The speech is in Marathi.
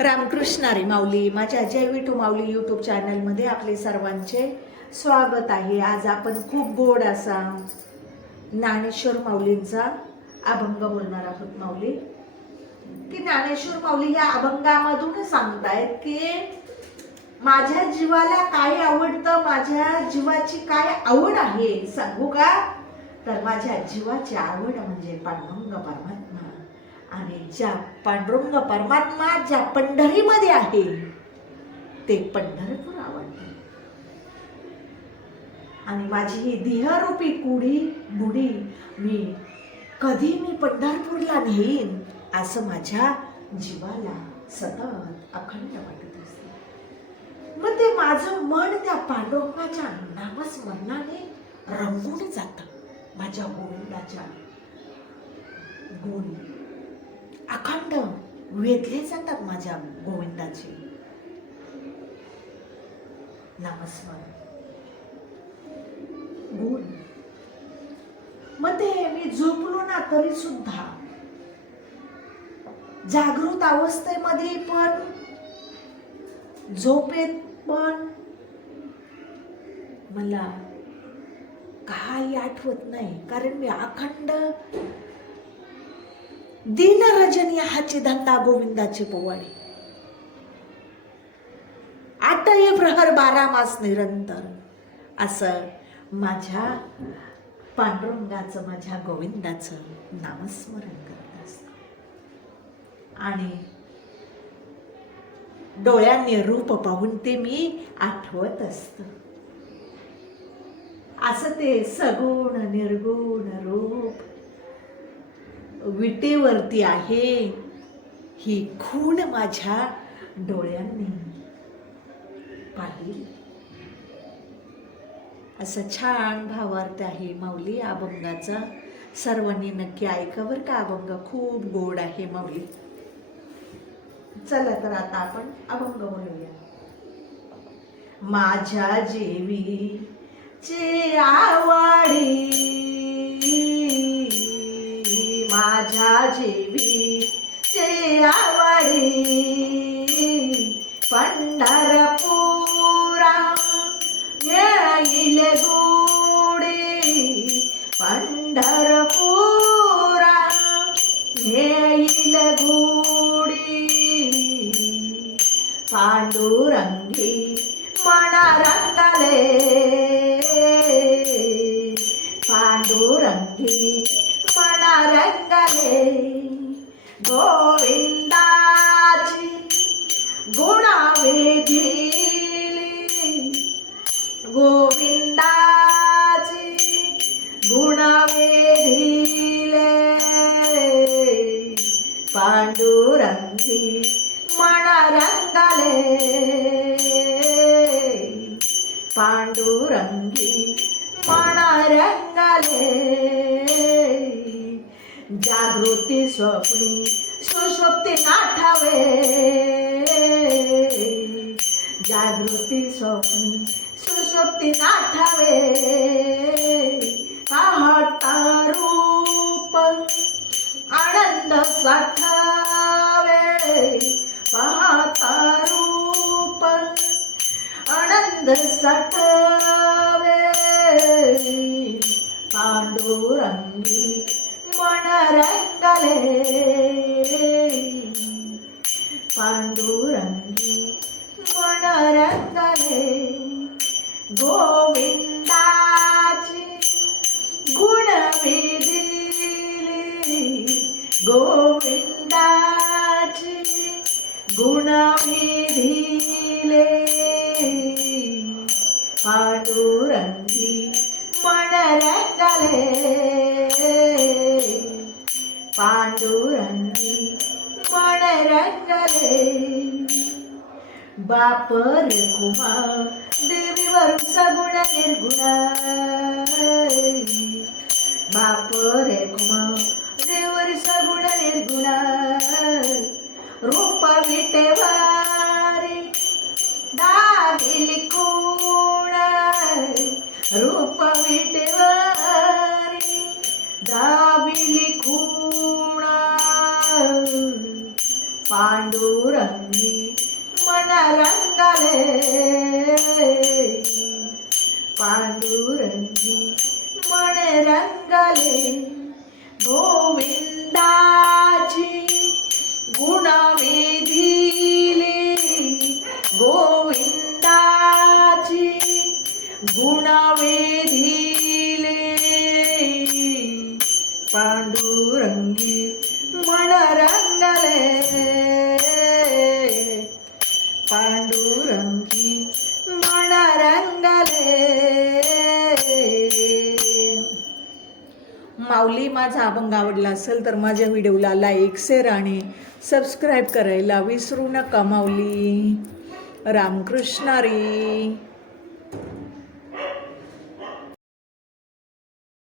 रामकृष्ण हरी माऊली. माझ्या जय विठू माऊली यूट्यूब चॅनलमध्ये आपले सर्वांचे स्वागत आहे. आज आपण खूप गोड असा ज्ञानेश्वर माऊलींचा अभंग बोलणार आहोत. माऊली की ज्ञानेश्वर माऊली या अभंगामधून सांगतायत की माझ्या जीवाला काय आवडतं, माझ्या जीवाची काय आवड आहे सांगू का? तर माझ्या जीवाची आवड म्हणजे पांडुरंग परमात्मा. आणि ज्या पांडुरंग परमात्मा ज्या पंढरीमध्ये आहे ते पंढरपूर आवडते. आणि माझी ही देहरूपी बुडी कधी मी पंढरपूरला नेईन असं माझ्या जीवाला सतत अखंड वाटत असते. मग ते माझं मन त्या पांडुरंगाच्या नामस्मरणाने रंगून जातं. माझ्या गोविंदाच्या गुण अखंड वेधले जातात माझ्या गोविंदाचे नामस्मरण गुण. मग ते मी झोपलो ना तरी सुद्धा जागृत अवस्थेमध्ये पण झोपेत पण मला काही आठवत नाही, कारण मी अखंड दिन रजनी हाची धंदा गोविंदाचे पोवाडे. आठही प्रहर 12 मास निरंतर असं माझ्या पांडुरंगाचं माझ्या गोविंदाचं नामस्मरण करत असत. आणि डोळ्यांनी रूप पाहून ते मी आठवत असत. असं ते सगुण निर्गुण रूप विटेवरती आहे, ही खूण माझ्या डोळ्यांनी पाहिली. असं छान भावार्थ आहे माऊली अभंगाचा. सर्वांनी नक्की ऐकावर का, अभंग खूप गोड आहे माऊली. चला तर आता आपण अभंग बोलूया. माझ्या जेवी चे आवडी, माझ्या जेवी चे आवडी, पंढरपुरा येईल गुडी, पंढरपुरा येईल गुडी, पांडुरंगी मना रंगले, पांडुरंगी मना रंगले, गोविंदाची गुणावेदिली, गोविंदाची गुणावेदिले, पांडुरंगी मना रंगले, पांडुरंगी मना रंगले, जागृती स्वप्नी सुषुप्ती नाठावे, जागृती स्वप्नी सुषुप्ती नाठावे, पाहता रूप आनंद साठावे, पाहता रूप आनंद साठावे, पांडुरंगी मन रंगले, पांडुरंगी मन रंगले, गोविंदाची गुणवेदिली, गोविंदाची गुणवेदिले, पांडुरंगी मन रंगले, पांडुरंगी मन रंगले, बाप रघुमा देवीवर सगुण निर्गुणा, बाप रघुमा देवर सगुण निर्गुणा, रूप विटेवारी दाबिली खूण, रूप विटेवारी दाबिली खूण, पांडुरंगी मन रंगले, पांडुरंगी मन रंगले, गोविंदाची गुण वेधिले, गोविंदाची गुण वेधिले, पांडुरंगी मन रंगले, पांडुरंगी मन रंगले. माऊली, माझा अभंग आवडला असेल तर माझ्या व्हिडिओला लाईक, शेअर आणि सबस्क्राईब करायला विसरू नका माऊली. रामकृष्ण हरी.